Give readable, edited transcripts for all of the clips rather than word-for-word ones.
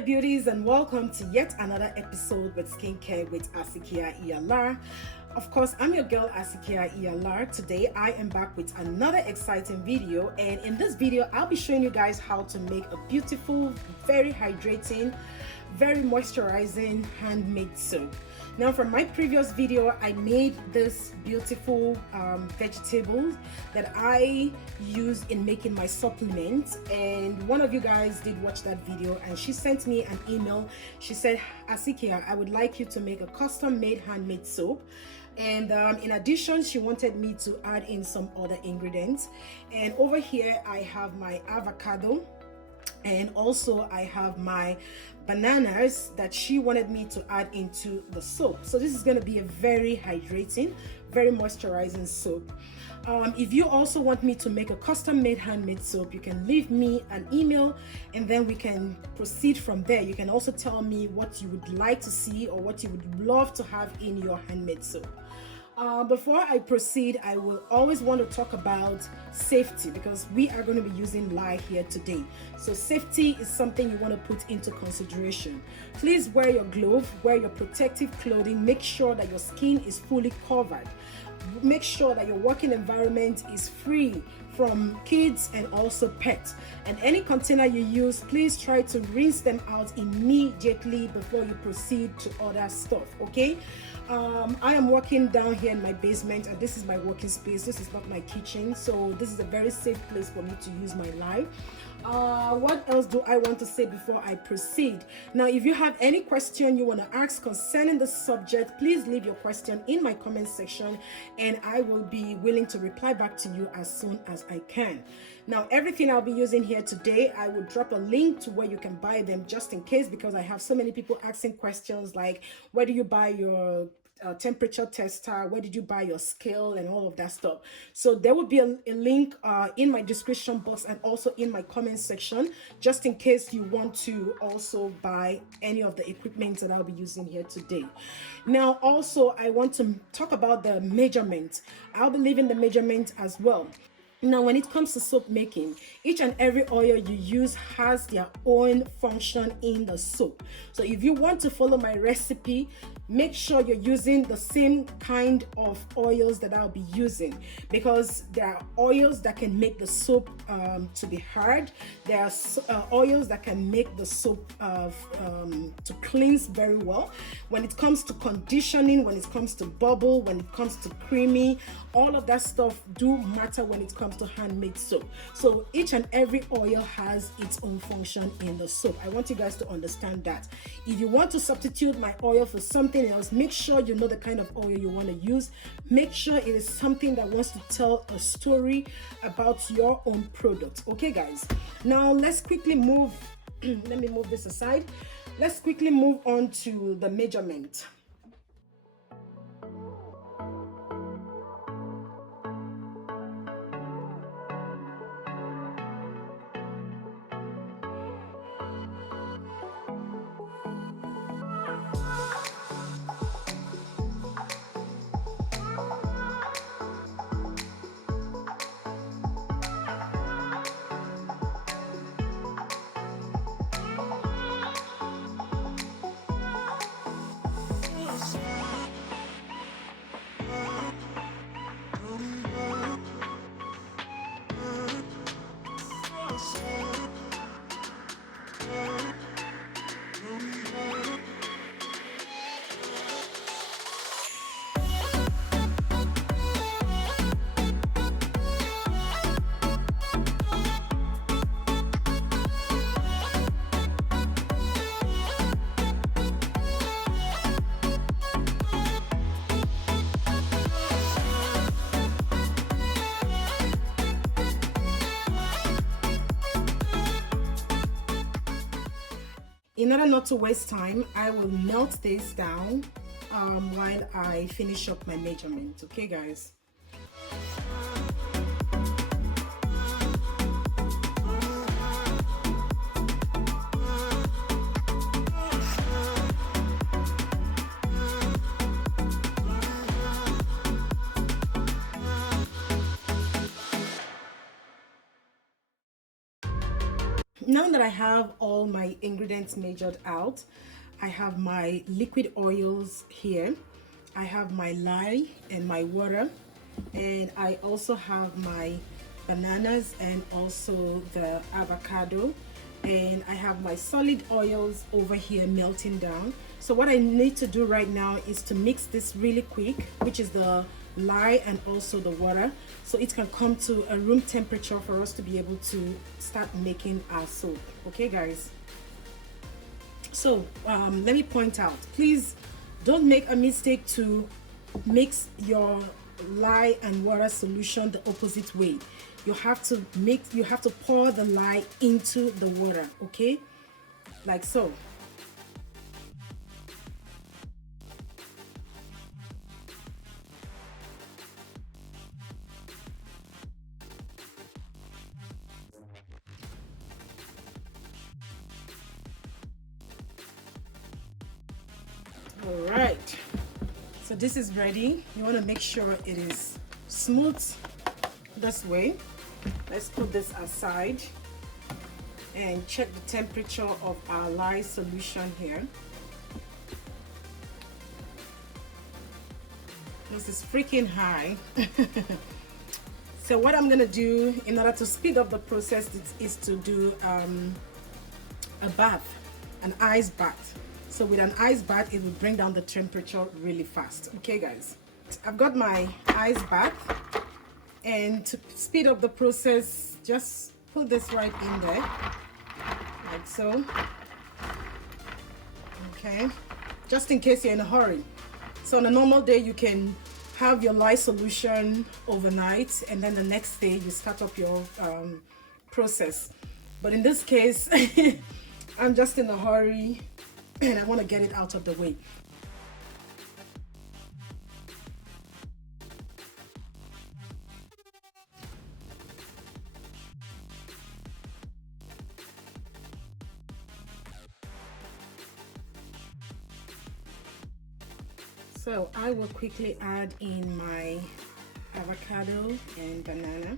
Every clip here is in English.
my beauties, and welcome to yet another episode with Skincare with Asikia Iyalar. Of course, I'm your girl Asikia Iyalar. Today I am back with another exciting video, and in this video I'll be showing you guys how to make a beautiful, very hydrating, very moisturizing handmade soap. Now, from my previous video, I made this beautiful vegetables that I use in making my supplements, and one of you guys did watch that video and she sent me an email. She said, Asikia, I would like you to make a custom made handmade soap. And in addition, she wanted me to add in some other ingredients. And over here I have my avocado, and also I have my bananas that she wanted me to add into the soap. So this is going to be a very hydrating, very moisturizing soap. If you also want me to make a custom made handmade soap, you can leave me an email and then we can proceed from there. You can also tell me what you would like to see or what you would love to have in your handmade soap. Before I proceed, I will always want to talk about safety, because we are going to be using lye here today. So safety is something you want to put into consideration. Please wear your glove, wear your protective clothing, make sure that your skin is fully covered. Make sure that your working environment is free from kids and also pets. And any container you use, please try to rinse them out immediately before you proceed to other stuff, okay? I am working down here in my basement, and this is my working space. This is not my kitchen, so this is a very safe place for me to use my lye. What else do I want to say before I proceed? Now, if you have any question you want to ask concerning the subject, please leave your question in my comment section and I will be willing to reply back to you as soon as I can. Now, everything I'll be using here today, I will drop a link to where you can buy them, just in case, because I have so many people asking questions like, where do you buy your temperature tester, where did you buy your scale, and all of that stuff. So there will be a link in my description box and also in my comment section, just in case you want to also buy any of the equipment that I'll be using here today. Now, also I want to talk about the measurement. I'll be leaving the measurement as well. Now, when it comes to soap making, each and every oil you use has their own function in the soap. So if you want to follow my recipe, make sure you're using the same kind of oils that I'll be using, because there are oils that can make the soap to be hard. There are oils that can make the soap to cleanse very well. When it comes to conditioning, when it comes to bubble, when it comes to creamy, all of that stuff do matter when it comes to handmade soap. So each and every oil has its own function in the soap. I want you guys to understand that. If you want to substitute my oil for something else, make sure you know the kind of oil you want to use. Make sure it is something that wants to tell a story about your own product. Okay, guys, now let's quickly move let me move this aside. Let's quickly move on to the measurement. In order not to waste time, I will melt this down while I finish up my measurement. Okay, guys? Now that I have all my ingredients measured out, I have my liquid oils here, I have my lye and my water, and I also have my bananas and also the avocado, and I have my solid oils over here melting down. So what I need to do right now is to mix this really quick, which is the lye and also the water, so it can come to a room temperature for us to be able to start making our soap. Okay guys, so let me point out, please don't make a mistake to mix your lye and water solution the opposite way. You have to pour the lye into the water, okay, like so. All right, so this is ready. You want to make sure it is smooth this way. Let's put this aside and check the temperature of our lye solution here. This is freaking high. So what I'm gonna do in order to speed up the process is to do a bath, an ice bath. So with an ice bath, it will bring down the temperature really fast. Okay guys, I've got my ice bath, and to speed up the process, just put this right in there, like so. Okay, just in case you're in a hurry. So on a normal day, you can have your lye solution overnight, and then the next day you start up your process. But in this case, I'm just in a hurry and I want to get it out of the way. So I will quickly add in my avocado and banana.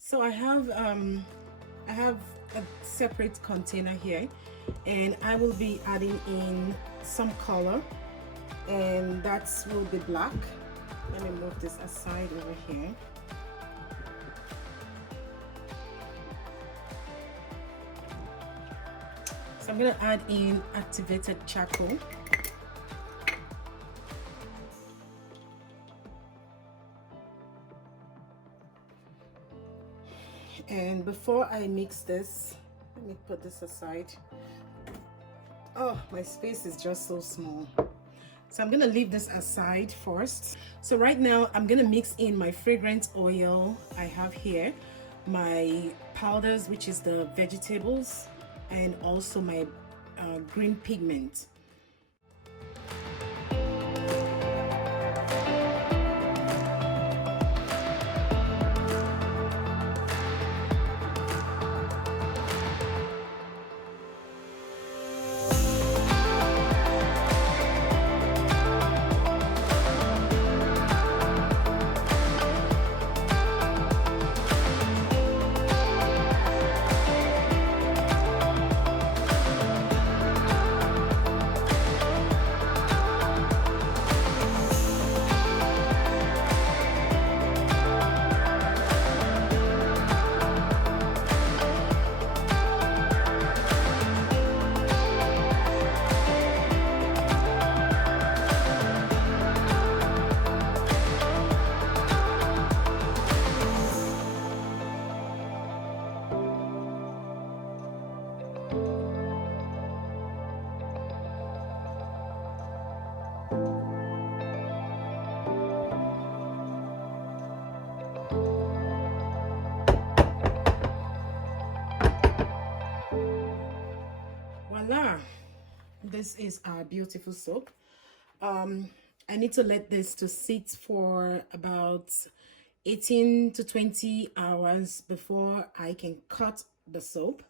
So I have a separate container here, and I will be adding in some color, and that will be black. Let me move this aside over here. So I'm going to add in activated charcoal. And before I mix this, let me put this aside. Oh, my space is just so small. So I'm gonna leave this aside first. So right now I'm gonna mix in my fragrance oil I have here, my powders, which is the vegetables, and also my green pigment. This is our beautiful soap. I need to let this to sit for about 18 to 20 hours before I can cut the soap.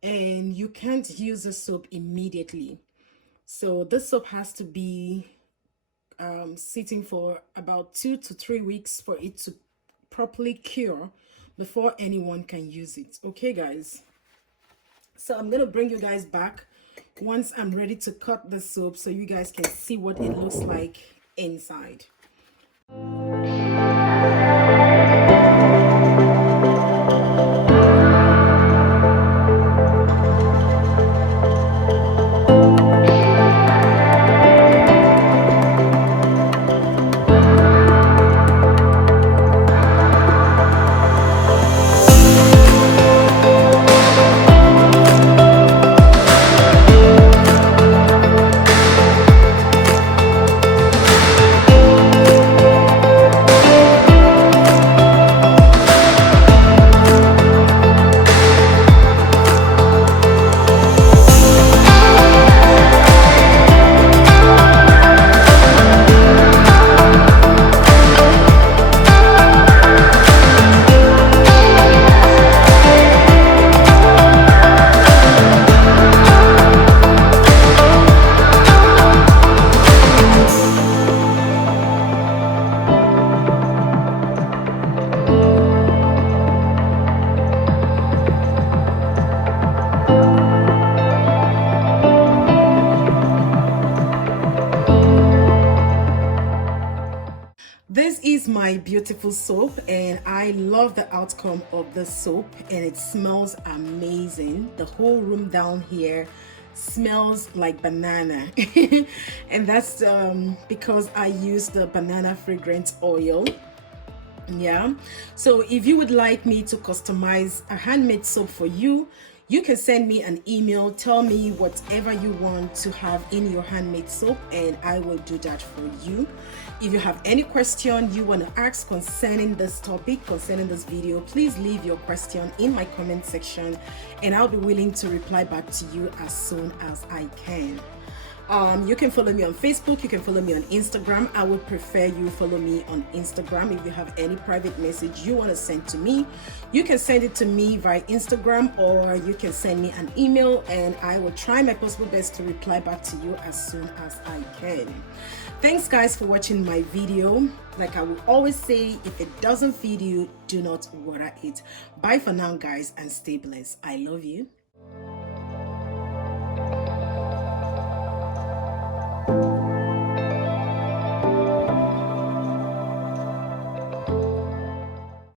And you can't use the soap immediately. So this soap has to be sitting for about 2 to 3 weeks for it to properly cure before anyone can use it. Okay, guys. So I'm gonna bring you guys back once I'm ready to cut the soap so you guys can see what it looks like inside. This is my beautiful soap and I love the outcome of the soap, and it smells amazing. The whole room down here smells like banana and that's because I use the banana fragrance oil. Yeah, so if you would like me to customize a handmade soap for you, you can send me an email. Tell me whatever you want to have in your handmade soap and I will do that for you. If you have any question you want to ask concerning this topic, concerning this video, please leave your question in my comment section and I'll be willing to reply back to you as soon as I can. You can follow me on Facebook, you can follow me on Instagram. I would prefer you follow me on Instagram. If you have any private message you want to send to me, you can send it to me via Instagram or you can send me an email and I will try my possible best to reply back to you as soon as I can. Thanks guys for watching my video. Like I will always say, if it doesn't feed you, do not water it. Bye for now guys and stay blessed. I love you.